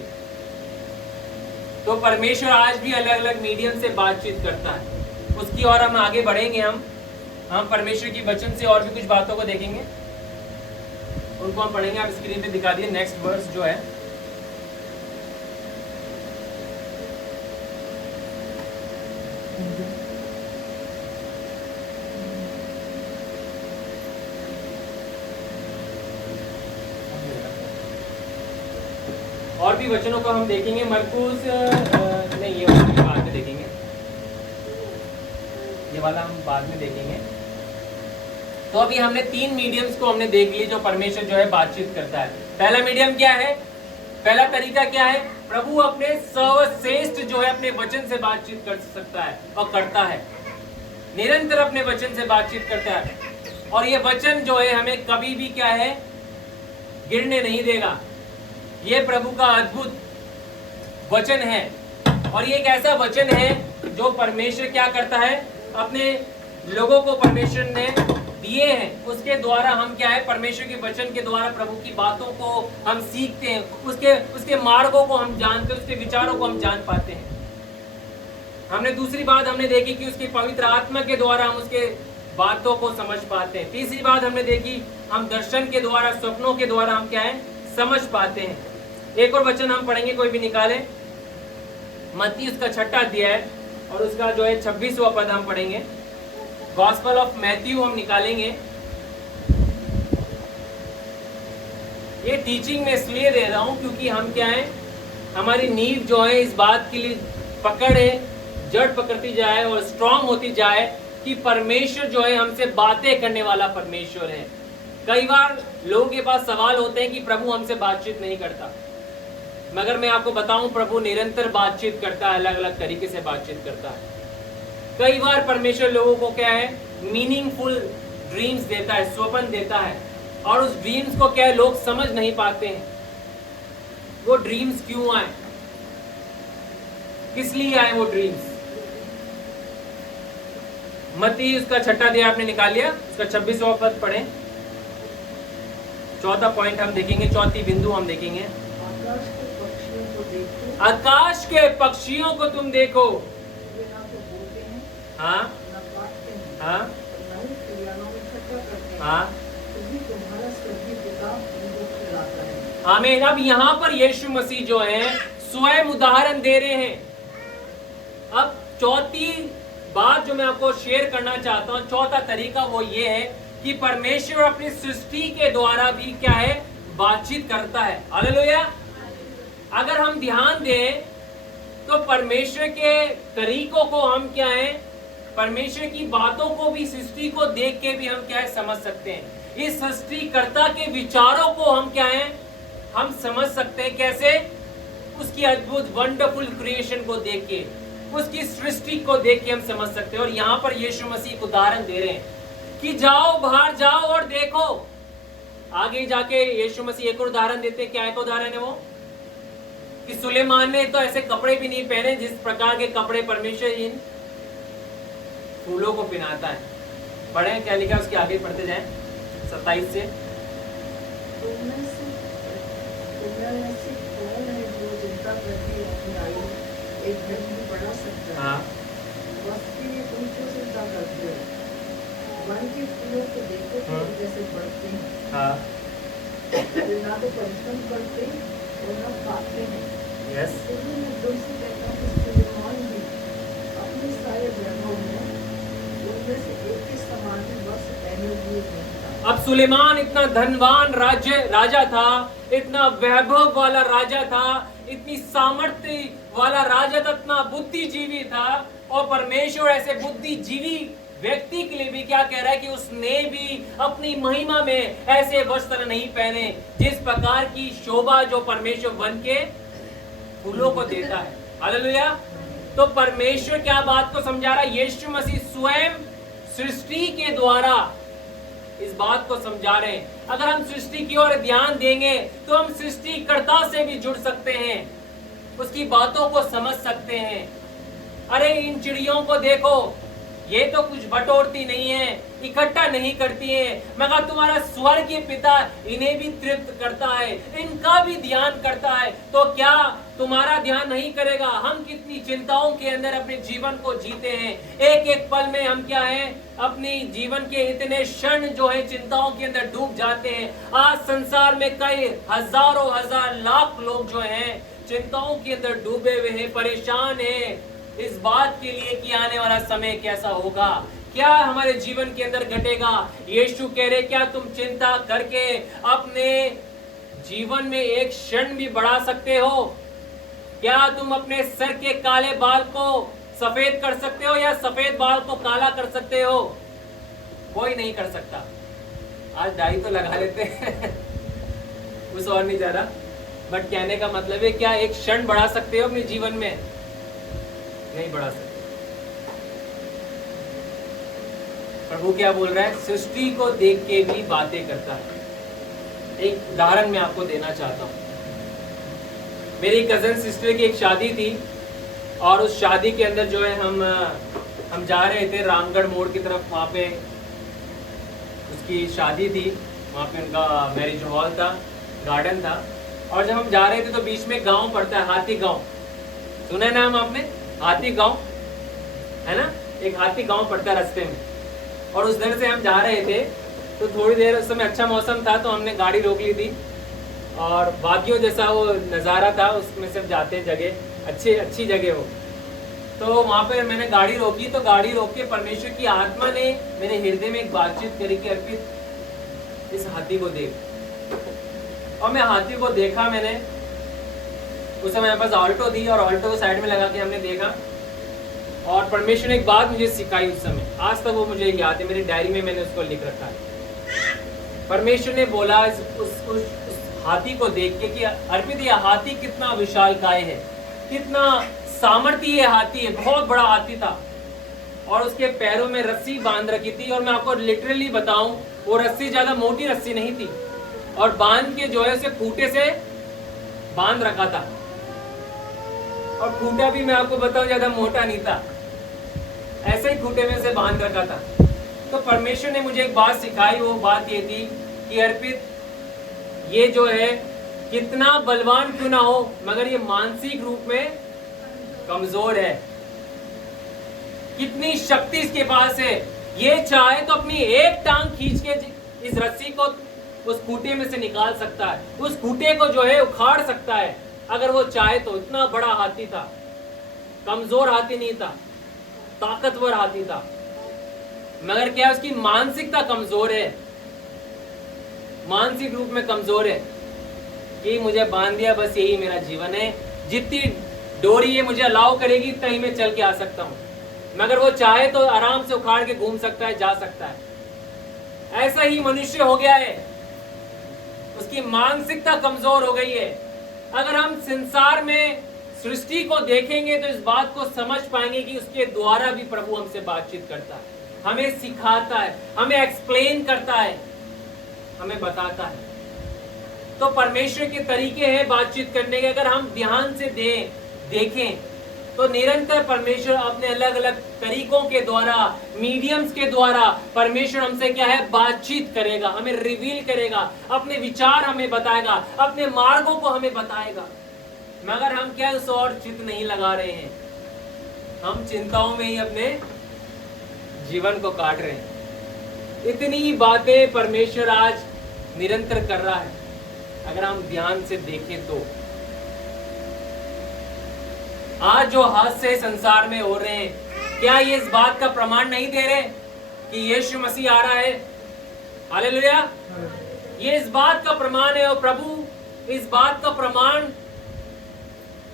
तो परमेश्वर आज भी अलग अलग मीडियम से बातचीत करता है। उसकी और हम आगे बढ़ेंगे, हम परमेश्वर की वचन से और भी कुछ बातों को देखेंगे, उनको हम पढ़ेंगे। आप स्क्रीन पे दिखा दिए नेक्स्ट वर्स जो है। और भी वचनों को हम देखेंगे। मरकुस नहीं, ये वाला बाद में देखेंगे, ये वाला हम बाद में देखेंगे। तो अभी हमने 3 मीडियम्स को हमने देख ली जो परमेश्वर जो है बातचीत करता है। पहला मीडियम क्या है? पहला तरीका क्या है? प्रभु अपने सर्वश्रेष्ठ जो है अपने वचन से बातचीत कर सकता है और करता है, निरंतर अपने वचन से बातचीत करता है। और ये वचन जो है हमें कभी भी क्या है? गिरने नहीं देगा। ये प्रभु का अद्भुत वचन है, और ये एक ऐसा वचन है जो परमेश्वर क्या करता है? अपने लोगों को परमेश्वर ने दिए हैं, उसके द्वारा हम क्या है? परमेश्वर के वचन के द्वारा प्रभु की बातों को हम सीखते हैं, उसके मार्गों को हम जानते हैं, उसके विचारों को हम जान पाते हैं। हमने दूसरी बात हमने देखी कि उसकी पवित्र आत्मा के द्वारा हम उसके बातों को समझ पाते हैं। तीसरी बात हमने देखी, हम दर्शन के द्वारा, स्वप्नों के द्वारा हम क्या है? समझ पाते हैं। एक और वचन हम पढ़ेंगे, कोई भी निकाले, मत्ती उसका 6वां अध्याय और उसका जो है 26वां पद हम पढ़ेंगे। गॉस्पेल ऑफ मैथ्यू हम निकालेंगे। ये टीचिंग मैं इसलिए दे रहा हूं क्योंकि हम क्या है? हमारी नींव जो है इस बात के लिए पकड़े, जड़ पकड़ती जाए और स्ट्रांग होती जाए कि परमेश्वर जो है हमसे बातें करने वाला परमेश्वर है। कई बार लोगों के पास सवाल होते हैं कि प्रभु हमसे बातचीत नहीं करता, मगर मैं आपको बताऊं प्रभु निरंतर बातचीत करता है, अलग अलग तरीके से बातचीत करता है। कई बार परमेश्वर लोगों को क्या है? मीनिंगफुल ड्रीम्स देता है, स्वप्न देता है, और उस ड्रीम्स को क्या है? लोग समझ नहीं पाते हैं वो ड्रीम्स क्यों आए, किस लिए आए वो ड्रीम्स। मत्ती उसका 6वां अध्याय आपने निकाल लिया, उसका 26वां पद पढ़ें। 4था पॉइंट हम देखेंगे, 4थी बिंदु हम देखेंगे। आकाश के पक्षियों को तुम देखो, हाँ हाँ हाँ, आमीन। अब यहाँ पर यीशु मसीह जो है स्वयं उदाहरण दे रहे हैं। अब चौथी बात जो मैं आपको शेयर करना चाहता हूँ, चौथा तरीका वो ये है कि परमेश्वर अपनी सृष्टि के द्वारा भी क्या है? बातचीत करता है। हालेलुया। अगर हम ध्यान दें तो परमेश्वर के तरीकों को हम क्या है? परमेश्वर की बातों को भी, सृष्टि को देख के भी हम क्या है? समझ सकते हैं। इस सृष्टिकर्ता के विचारों को हम क्या है? हम समझ सकते हैं। कैसे? उसकी अद्भुत वंडरफुल क्रिएशन को देख के, उसकी सृष्टि को देख के हम समझ सकते हैं। और यहाँ पर यीशु मसीह उदाहरण दे रहे हैं कि जाओ, बाहर जाओ और देखो। आगे जाके यीशु मसीह एक और उदाहरण देते हैं। क्या एक उदाहरण है वो? कि सुलेमान ने तो ऐसे कपड़े भी नहीं पहने जिस प्रकार के कपड़े परमेश्वर इन फूलों को पहनाता है। पढ़ें क्या लिखा है, उसके आगे पढ़ते जाएं 27 से। तुमने ऐसी कौन है जो चिंता करके अपनी आयु एक दिन भी बढ़ा सकता है? हाँ वक्त के लिए तुम क्यों चिंता करते हो? वन के फूलों को देखो तो जैसे बढ़ते हैं, हाँ वे ना तो परिश्रम करते और ना खाते हैं। यस। इसलिए मैं तुमसे कहता हूँ कि सुलेमान भी अपने सारे वैभव में उनमें से एक के समान वर्ष पहले हुए नहीं था। अब सुलेमान इतना धनवान राजा था, इतना वैभव वाला राजा था, इतनी सामर्थ्य वाला राजा था, इतना बुद्धिजीवी था, और परमेश्वर ऐसे बुद्धिजीवी व्यक्ति के लिए भी क्या कह रहा है कि उसने भी अपनी महिमा में ऐसे वस्त्र नहीं पहने जिस प्रकार की शोभा जो परमेश्वर वन के फूलों को देता है। हालेलुया। तो परमेश्वर क्या बात को समझा रहा है? यीशु मसीह स्वयं सृष्टि के द्वारा इस बात को समझा रहे हैं। अगर हम सृष्टि की ओर ध्यान देंगे तो हम सृष्टिकर्ता से भी जुड़ सकते हैं, उसकी बातों को समझ सकते हैं। अरे इन चिड़ियों को देखो, ये तो कुछ बटोरती नहीं है, इकट्ठा नहीं करती है, मगर तुम्हारा स्वर्गीय पिता इन्हें भी तृप्त करता है, इनका भी ध्यान करता है, तो क्या तुम्हारा ध्यान नहीं करेगा? हम कितनी चिंताओं के अंदर अपने जीवन को जीते हैं, एक एक पल में हम क्या है, अपनी जीवन के इतने क्षण जो है चिंताओं के अंदर डूब जाते हैं। आज संसार में कई हजारों हजार लाख लोग जो हैं चिंताओं के अंदर डूबे हुए हैं, परेशान हैं इस बात के लिए कि आने वाला समय कैसा होगा, क्या हमारे जीवन के अंदर घटेगा। यीशु कह रहे क्या तुम चिंता करके अपने जीवन में एक क्षण भी बढ़ा सकते हो? क्या तुम अपने सर के काले बाल को सफेद कर सकते हो या सफेद बाल को काला कर सकते हो? कोई नहीं कर सकता। आज डाई तो लगा लेते हैं उस और नहीं जा रहा, बट कहने का मतलब है क्या एक क्षण बढ़ा सकते हो अपने जीवन में? नहीं बढ़ा सकते। प्रभु क्या बोल रहा है? सृष्टि को देख के भी बातें करता है। एक उदाहरण मैं आपको देना चाहता हूँ। मेरी कजन सिस्टर की एक शादी थी और उस शादी के अंदर जो है हम जा रहे थे रामगढ़ मोड़ की तरफ। वहाँ पे उसकी शादी थी, वहाँ पे उनका मैरिज हॉल था, गार्डन था, और जब हम जा रहे थे तो बीच में गांव पड़ता है, हाथी गांव। सुना है नाम आपने? हाथी गांव है ना, एक हाथी गांव पड़ता है रास्ते में। और उस दर से हम जा रहे थे तो थोड़ी देर उस समय अच्छा मौसम था तो हमने गाड़ी रोक ली थी, और वादियों जैसा वो नज़ारा था, उसमें सब जाते जगह अच्छी जगह हो। तो वहाँ पर मैंने गाड़ी रोकी, तो गाड़ी रोक के परमेश्वर की आत्मा ने मेरे हृदय में एक बातचीत करी कि अर्पित इस हाथी को देख। और मैं हाथी को देखा, मैंने उस समय मेरे पास ऑल्टो थी और ऑल्टो को साइड में लगा के हमने देखा, और परमेश्वर ने एक बात मुझे सिखाई उस समय, आज तक वो मुझे याद है, मेरी डायरी में मैंने उसको लिख रखा है। परमेश्वर ने बोला उस हाथी को देख के कि अर्पित ये हाथी कितना विशालकाय है, कितना सामर्थ्य हाथी है, बहुत बड़ा हाथी था, और उसके पैरों में रस्सी बांध रखी थी। और मैं आपको लिटरली बताऊं, वो रस्सी ज्यादा मोटी रस्सी नहीं थी, और बांध के जो है उसे खूंटे से बांध रखा था, और खूंटा भी मैं आपको बताऊं ज्यादा मोटा नहीं था, ऐसे ही खूंटे में से बांध रखा था। तो परमेश्वर ने मुझे एक बात सिखाई, वो बात ये थी कि अर्पित ये जो है कितना बलवान क्यों ना हो, मगर ये मानसिक रूप में कमजोर है। कितनी शक्ति इसके पास है, ये चाहे तो अपनी एक टांग खींच के इस रस्सी को उस खूंटे में से निकाल सकता है, उस खूंटे को जो है उखाड़ सकता है अगर वो चाहे तो। इतना बड़ा हाथी था, कमजोर हाथी नहीं था, ताकतवर हाथी था, मगर क्या उसकी मानसिकता कमजोर है, मानसिक रूप में कमजोर है कि मुझे बांध दिया, बस यही मेरा जीवन है, जितनी डोरी ये मुझे अलाउ करेगी उतना ही मैं चल के आ सकता हूँ। मगर वो चाहे तो आराम से उखाड़ के घूम सकता है, जा सकता है। ऐसा ही मनुष्य हो गया है, उसकी मानसिकता कमजोर हो गई है। अगर हम संसार में सृष्टि को देखेंगे तो इस बात को समझ पाएंगे कि उसके द्वारा भी प्रभु हमसे बातचीत करता है, हमें सिखाता है, हमें एक्सप्लेन करता है, हमें बताता है। तो परमेश्वर के तरीके हैं बातचीत करने के, अगर हम ध्यान से देखें तो निरंतर परमेश्वर अपने अलग अलग तरीकों के द्वारा, मीडियम्स के द्वारा परमेश्वर हमसे क्या है, बातचीत करेगा, हमें रिवील करेगा, अपने विचार हमें बताएगा, अपने मार्गों को हमें बताएगा। मगर हम क्या उस और चित नहीं लगा रहे हैं, हम चिंताओं में ही अपने जीवन को काट रहे हैं। इतनी बातें परमेश्वर आज निरंतर कर रहा है, अगर हम ध्यान से देखें तो। आज जो हादसे संसार में हो रहे हैं, क्या ये इस बात का प्रमाण नहीं दे रहे कि यीशु मसीह आ रहा है? हालेलुया। ये इस बात का प्रमाण है, और प्रभु इस बात का प्रमाण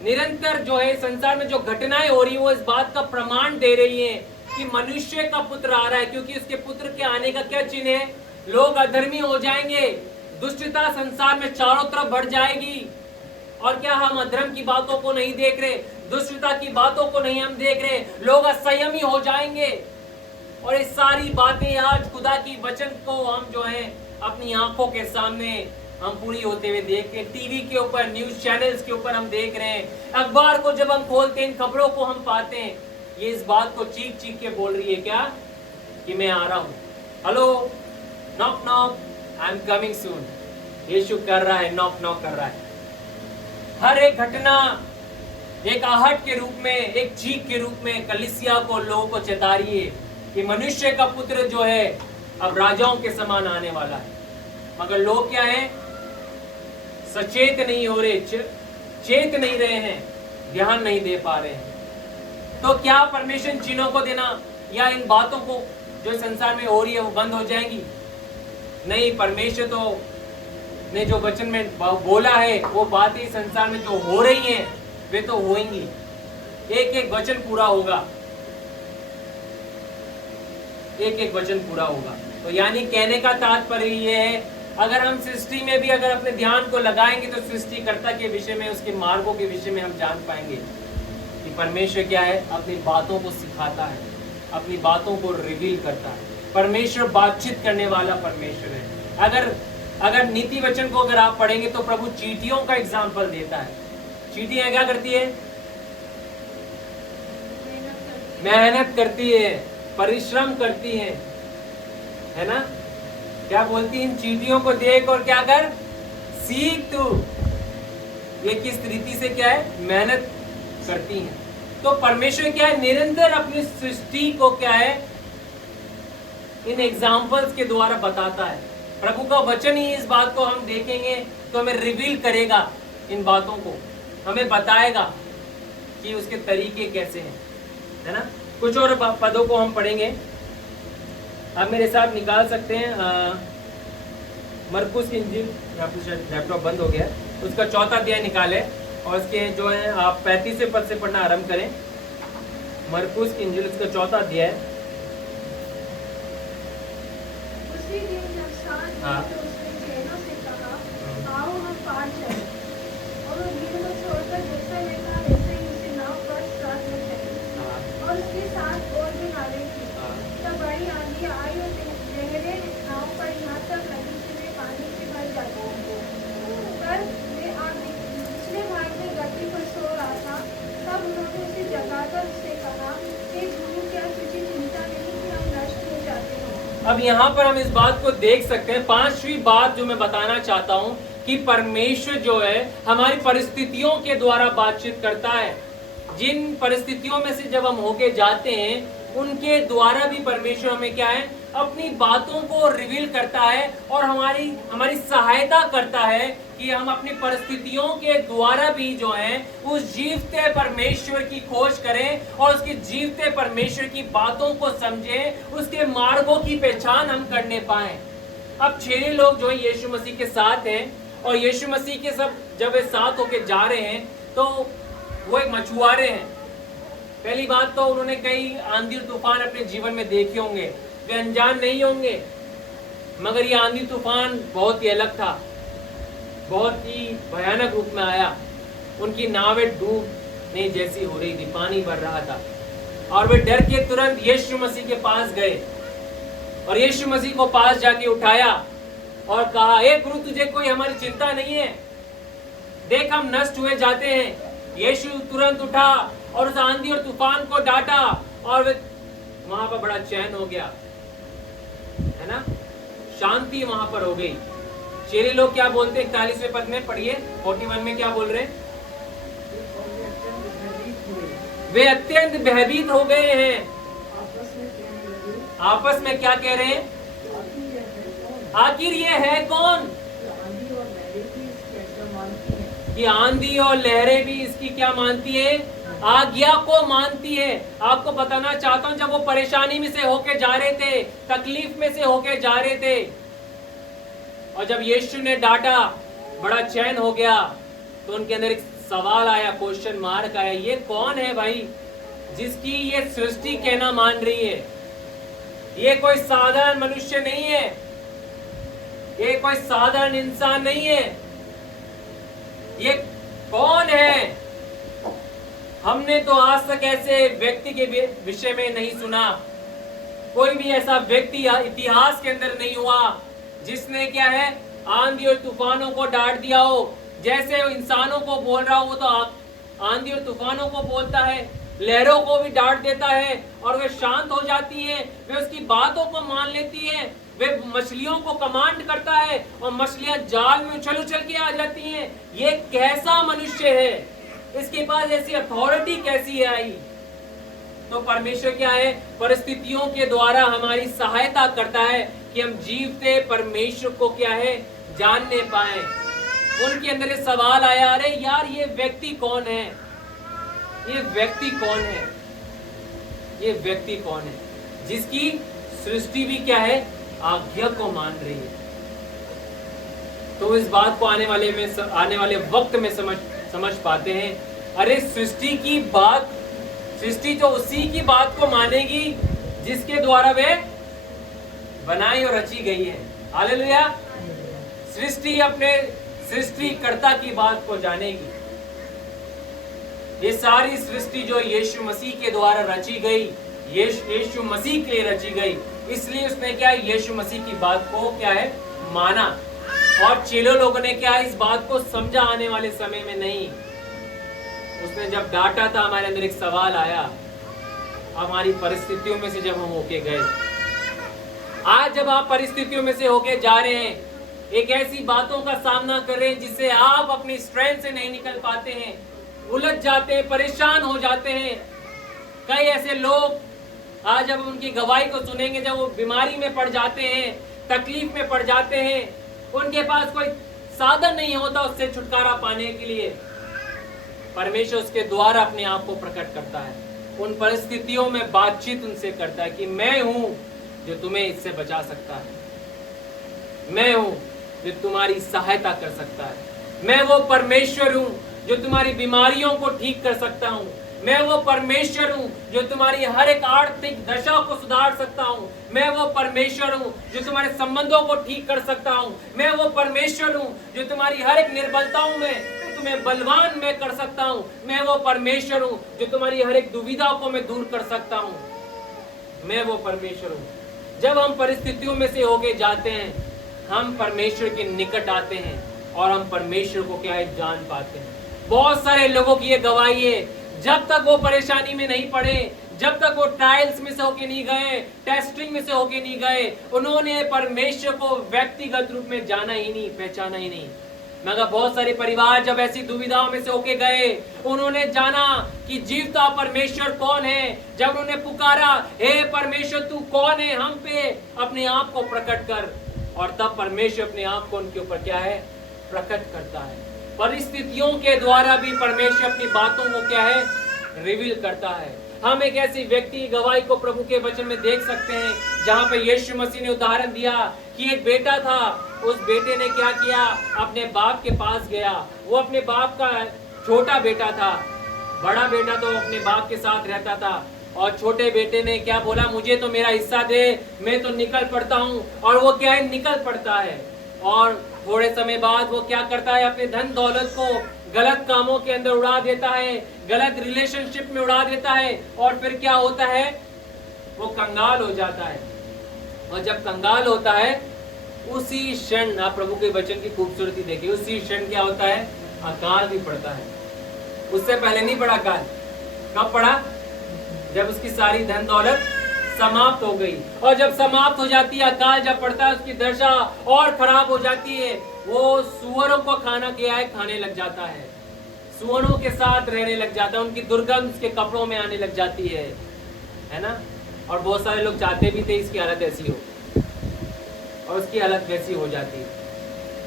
निरंतर जो है संसार में जो घटनाएं हो रही है वो इस बात का प्रमाण दे रही हैं कि मनुष्य का पुत्र आ रहा है। क्योंकि उसके पुत्र के आने का क्या चिन्ह है? लोग अधर्मी हो जाएंगे, दुष्टता संसार में चारों तरफ बढ़ जाएगी। और क्या हम अधर्म की बातों को नहीं देख रहे, दुष्टता की बातों को नहीं हम देख रहे, लोग असंयमी हो जाएंगे। और ये सारी बातें आज खुदा की वचन को हम जो है अपनी आंखों के सामने हम पूरी होते हुए देख के, टीवी के ऊपर, न्यूज चैनल्स के ऊपर हम देख रहे हैं, अखबार को जब हम खोलते हैं इन खबरों को हम पाते हैं, ये इस बात को चीख चीख के बोल रही है क्या, कि मैं आ रहा हूं। Hello, knock knock, I am coming soon. Yeshu कर रहा है, नॉक नॉक कर रहा है। हर एक घटना एक आहट के रूप में, एक चीख के रूप में कलीसिया को, लोगों को चेता रही है कि मनुष्य का पुत्र जो है अब राजाओं के समान आने वाला है। मगर लोग क्या है, सचेत नहीं हो रहे, चेत नहीं रहे हैं, ध्यान नहीं दे पा रहे हैं। तो क्या परमेश्वर चिन्हों को देना या इन बातों को जो संसार में हो रही है वो बंद हो जाएंगी? नहीं, परमेश्वर तो ने जो वचन में बोला है वो बातें संसार में जो हो रही हैं वे तो होंगी, एक एक वचन पूरा होगा, एक एक वचन पूरा होगा। तो यानी कहने का तात्पर्य ये है, अगर हम सृष्टि में भी अगर अपने ध्यान को लगाएंगे तो सृष्टिकर्ता के विषय में, उसके मार्गों के विषय में हम जान पाएंगे कि परमेश्वर क्या है, अपनी बातों को सिखाता है, अपनी बातों को रिवील करता है। परमेश्वर बातचीत करने वाला परमेश्वर है। अगर नीति वचन को अगर आप पढ़ेंगे तो प्रभु चींटियों का एग्जाम्पल देता है। चींटियां क्या करती है? मेहनत करती है, परिश्रम करती है ना? क्या बोलती है? इन चींटियों को देख और क्या कर, सीख तू। ये किस रीति से क्या है, मेहनत करती हैं। तो परमेश्वर क्या है, निरंतर अपनी सृष्टि को क्या है, इन एग्जाम्पल्स के द्वारा बताता है। प्रभु का वचन ही इस बात को हम देखेंगे तो हमें रिवील करेगा, इन बातों को हमें बताएगा कि उसके तरीके कैसे हैं, है ना? कुछ और पदों को हम पढ़ेंगे, आप मेरे साथ निकाल सकते हैं। मरकुस की इंजील, लैपटॉप बंद हो गया, उसका 4वां अध्याय निकाले और उसके जो है आप 35वें पद से पढ़ना आरंभ करें। मरकुस की इंजील, उसका 4वां अध्याय। उसी दिन जब सांझ हुई तो उसने चेलों से कहा, आओ हम पार चलें। और वो भीड़ को छोड़कर जैसा लेता वैसे ही उसे नाव पर साथ में चले। और उसके साथ और भी नावें थीं। तब बड़ी आंधी आई और लहरें नाव पर यहाँ तक लगी कि वे पानी से भर जाती थीं। पर वे दूसरे भाग में गति पर सो रहा था। तब उन्होंने उसे जगाकर उससे कहा, हे गुरु, क्या तुझे चिंता नहीं कि हम नष्ट हो जाते हैं? अब यहाँ पर हम इस बात को देख सकते हैं। 5वीं बात जो मैं बताना चाहता हूँ कि परमेश्वर जो है हमारी परिस्थितियों के द्वारा बातचीत करता है। जिन परिस्थितियों में से जब हम होके जाते हैं उनके द्वारा भी परमेश्वर हमें क्या है, अपनी बातों को रिवील करता है और हमारी सहायता करता है कि हम अपनी परिस्थितियों के द्वारा भी जो है उस जीवते परमेश्वर की खोज करें और उसके जीवते परमेश्वर की बातों को समझें, उसके मार्गों की पहचान हम करने पाएं। अब 6 लोग जो यीशु मसीह के साथ हैं और यीशु मसीह के सब जब वे साथ होके जा रहे हैं तो वो एक मछुआरे हैं। पहली बात तो उन्होंने कई आंधी तूफान अपने जीवन में देखे होंगे, वे अनजान नहीं होंगे। मगर ये आंधी तूफान बहुत ही अलग था, बहुत ही भयानक रूप में आया। उनकी नावें डूबने जैसी हो रही थी, पानी भर रहा था और वे डर के तुरंत यीशु मसीह के पास गए और यीशु मसीह को पास जाके उठाया और कहा, हे गुरु, तुझे कोई हमारी चिंता नहीं है? देख हम नष्ट हुए जाते हैं। यीशु तुरंत उठा और उस आंधी और तूफान को डांटा और वहां पर बड़ा चैन हो गया, है ना, शांति वहां पर हो गई। चेले लोग क्या बोलते हैं 41वें पद में पढ़िए, 41 में क्या बोल रहे हैं? वे अत्यंत भयभीत हो गए हैं। आपस में क्या कह रहे हैं? आखिर ये है कौन? कि आंधी और लहरें भी इसकी क्या मानती है? आज्ञा को मानती है। आपको बताना चाहता हूं, जब वो परेशानी में से होके जा रहे थे, तकलीफ में से होके जा रहे थे, और जब यीशु ने डांटा, बड़ा चैन हो गया, तो उनके अंदर एक सवाल आया, क्वेश्चन मार्क आया, ये कौन है भाई जिसकी ये सृष्टि कहना मान रही है? ये कोई साधारण मनुष्य नहीं है, ये कोई साधारण इंसान नहीं है, ये कौन है? हमने तो आज तक ऐसे व्यक्ति के विषय में नहीं सुना। कोई भी ऐसा व्यक्ति इतिहास के अंदर नहीं हुआ जिसने क्या है, आंधी और तूफानों को डांट दिया हो। जैसे इंसानों को बोल रहा हो, वो तो आंधी और तूफानों को बोलता है, लहरों को भी डांट देता है और वे शांत हो जाती हैं, वे उसकी बातों को मान लेती हैं। वे मछलियों को कमांड करता है और मछलियां जाल में उछल उछल के आ जाती हैं। ये कैसा मनुष्य है? इसके पास ऐसी अथॉरिटी कैसी आई? तो परमेश्वर क्या है, परिस्थितियों के द्वारा हमारी सहायता करता है कि हम जीवते परमेश्वर को क्या है, जानने पाए। उनके अंदर ये सवाल आया, अरे यार ये व्यक्ति कौन है? ये व्यक्ति कौन है? ये व्यक्ति कौन है जिसकी सृष्टि भी क्या है, आज्ञा को मान रही है? तो इस बात को आने वाले वक्त में समझ पाते हैं। अरे सृष्टि की बात, सृष्टि तो उसी की बात को मानेगी जिसके द्वारा वे बनाई और रची गई है। हालेलुया। सृष्टि अपने सृष्टिकर्ता की बात को जानेगी। ये सारी सृष्टि जो यीशु मसीह के द्वारा रची गई, यीशु मसीह के लिए रची गई, इसलिए उसने क्या, यीशु मसीह की बात को क्या है, माना। और चेलों लोगों ने क्या, इस बात को समझा आने वाले समय में नहीं। उसने जब डांटा था, हमारे अंदर एक सवाल आया, हमारी परिस्थितियों में से जब हम होके गए। आज जब आप परिस्थितियों में से होके जा रहे हैं, एक ऐसी बातों का सामना कर रहे हैं जिससे आप अपनी स्ट्रेंथ से नहीं निकल पाते हैं, उलझ जाते हैं, परेशान हो जाते हैं। कई ऐसे लोग आज जब उनकी गवाही को सुनेंगे, जब वो बीमारी में पड़ जाते हैं, तकलीफ में पड़ जाते हैं, उनके पास कोई साधन नहीं होता उससे छुटकारा पाने के लिए, परमेश्वर उसके द्वारा अपने आप को प्रकट करता है। उन परिस्थितियों में बातचीत उनसे करता है कि मैं हूं जो तुम्हें इससे बचा सकता है, मैं हूं जो तुम्हारी सहायता कर सकता है, मैं वो परमेश्वर हूं जो तुम्हारी बीमारियों को ठीक कर सकता हूं, मैं वो परमेश्वर हूं जो तुम्हारी हर एक आर्थिक दशा को सुधार सकता हूं, मैं वो परमेश्वर हूं जो तुम्हारे संबंधों को ठीक कर सकता हूं, मैं वो परमेश्वर हूं जो तुम्हारी हर एक निर्बलताओं में तुम्हें बलवान में कर सकता हूं, मैं वो परमेश्वर हूं जो तुम्हारी हर एक दुविधा को मैं दूर कर सकता हूं, मैं वो परमेश्वर हूं। जब हम परिस्थितियों में से होके जाते हैं, हम परमेश्वर के निकट आते हैं और हम परमेश्वर को क्या है, जान पाते हैं। बहुत सारे लोगों की ये गवाही है, जब तक वो परेशानी में नहीं पड़े, जब तक वो ट्रायल्स में से होके नहीं गए, टेस्टिंग में से होके नहीं गए, उन्होंने परमेश्वर को व्यक्तिगत रूप में जाना ही नहीं, पहचाना ही नहीं। मगर बहुत सारे परिवार जब ऐसी दुविधाओं में से होके गए, उन्होंने जाना कि जीवता परमेश्वर कौन है। जब उन्होंने पुकारा, हे परमेश्वर तू कौन है, हम पे अपने आप को प्रकट कर, और तब परमेश्वर अपने आप को उनके ऊपर क्या है, प्रकट करता है। परिस्थितियों के द्वारा भी परमेश्वर अपनी बातों को क्या है, रिवील करता है। हम एक ऐसी व्यक्ति की गवाही को प्रभु के वचन में देख सकते हैं, जहां पे यीशु मसीह ने उदाहरण दिया कि एक बेटा था, उस बेटे ने क्या किया, अपने बाप के पास गया। वो अपने बाप का छोटा बेटा था, बड़ा बेटा तो अपने बाप के साथ रहता था, और छोटे बेटे ने क्या बोला, मुझे तो मेरा हिस्सा दे, मैं तो निकल पड़ता हूँ। और वो क्या है, निकल पड़ता है, और थोड़े समय बाद वो क्या करता है, अपने धन दौलत को गलत कामों के अंदर उड़ा देता है, गलत रिलेशनशिप में उड़ा देता है, और फिर क्या होता है, वो कंगाल हो जाता है। और जब कंगाल होता है, उसी क्षण, आप प्रभु के वचन की खूबसूरती देखिए, उसी क्षण क्या होता है, अकाल भी पड़ता है। उससे पहले नहीं पड़ा अकाल, कब पड़ा? जब उसकी सारी धन दौलत समाप्त हो गई। और जब समाप्त हो जाती है, अकाल जब पड़ता है, उसकी दशा और खराब हो जाती है। वो सुअरों को खाना क्या है, खाने लग जाता है, सुअरों के साथ रहने लग जाता है, उनकी दुर्गंध उसके कपड़ों में आने लग जाती है ना। और बहुत सारे लोग चाहते भी थे इसकी हालत ऐसी हो, और उसकी हालत वैसी हो जाती है।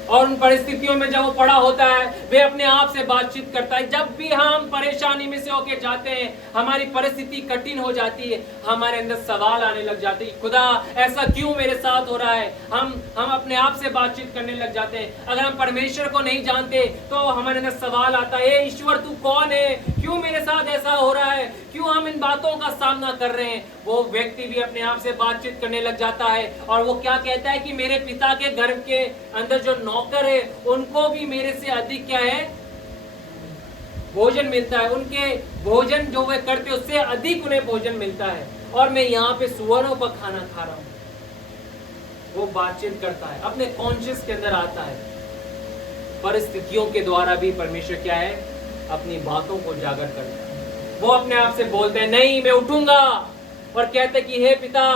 और उन परिस्थितियों में जब वो पड़ा होता है, वे अपने आप से बातचीत करता है। जब भी हम परेशानी में से होके जाते हैं, हमारी परिस्थिति कठिन हो जाती है, हमारे अंदर सवाल आने लग जाते हैं, खुदा ऐसा क्यों मेरे साथ हो रहा है। हम अपने आप से बातचीत करने लग जाते हैं। अगर हम परमेश्वर को नहीं जानते तो हमारे अंदर सवाल आता है, ईश्वर तू कौन है, क्यों मेरे साथ ऐसा हो रहा है, क्यों हम इन बातों का सामना कर रहे हैं। वो व्यक्ति भी अपने आप से बातचीत करने लग जाता है, और वो क्या कहता है कि मेरे पिता के घर के अंदर जो नौकर है, उनको भी मेरे से अधिक क्या है, भोजन मिलता है। उनके भोजन जो वे करते उससे अधिक उन्हें भोजन मिलता है, और मैं यहाँ पे सुअरों का खाना खा रहा हूँ। वो बातचीत करता है, अपने कॉन्शियस के अंदर आता है। परिस्थितियों के द्वारा भी परमेश्वर क्या है, अपनी बातों को जागर करता है। वो अपने आप से बोलते हैं, नहीं मैं उठूंगा, और कहते कि हे पिता,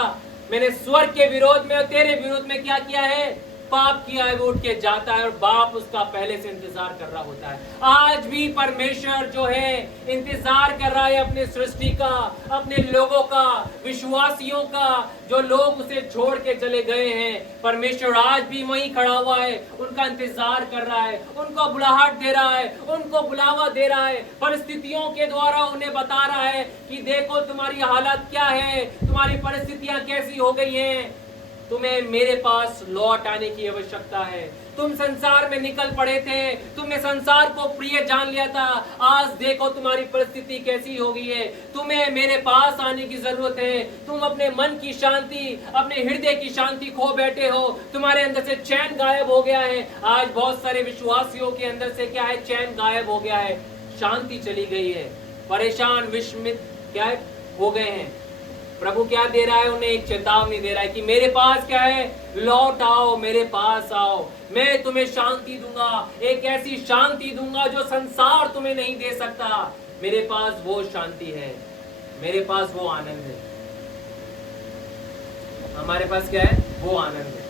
मैंने स्वर्ग के विरोध में और तेरे विरोध में क्या किया है, पाप किया है। वो उठ के जाता है, और बाप उसका पहले से इंतजार कर रहा होता है। आज भी परमेश्वर जो है इंतजार कर रहा है अपने सृष्टि का, अपने लोगों का, विश्वासियों का, जो लोग उसे छोड़ के चले गए हैं। परमेश्वर आज भी वहीं खड़ा हुआ है, उनका इंतजार कर रहा है, उनको बुलाहट दे रहा है, उनको बुलावा दे रहा है। परिस्थितियों के द्वारा उन्हें बता रहा है कि देखो तुम्हारी हालत क्या है, तुम्हारी परिस्थितियां कैसी हो गई हैं, तुम्हें मेरे पास लौट आने की आवश्यकता है। तुम संसार में निकल पड़े थे, तुमने संसार को प्रिय जान लिया था, आज देखो तुम्हारी परिस्थिति कैसी हो गई है। तुम्हें मेरे पास आने की जरूरत है। तुम अपने मन की शांति, अपने हृदय की शांति खो बैठे हो, तुम्हारे अंदर से चैन गायब हो गया है। आज बहुत सारे विश्वासियों के अंदर से क्या है, चैन गायब हो गया है, शांति चली गई है, परेशान विस्मित क्या है हो गए हैं। प्रभु क्या दे रहा है, उन्हें एक चेतावनी दे रहा है कि मेरे पास क्या है, लौट आओ, मेरे पास आओ, मैं तुम्हें शांति दूंगा, एक ऐसी शांति दूंगा जो संसार तुम्हें नहीं दे सकता। मेरे पास वो शांति है, मेरे पास वो आनंद है। हमारे पास क्या है, वो आनंद है।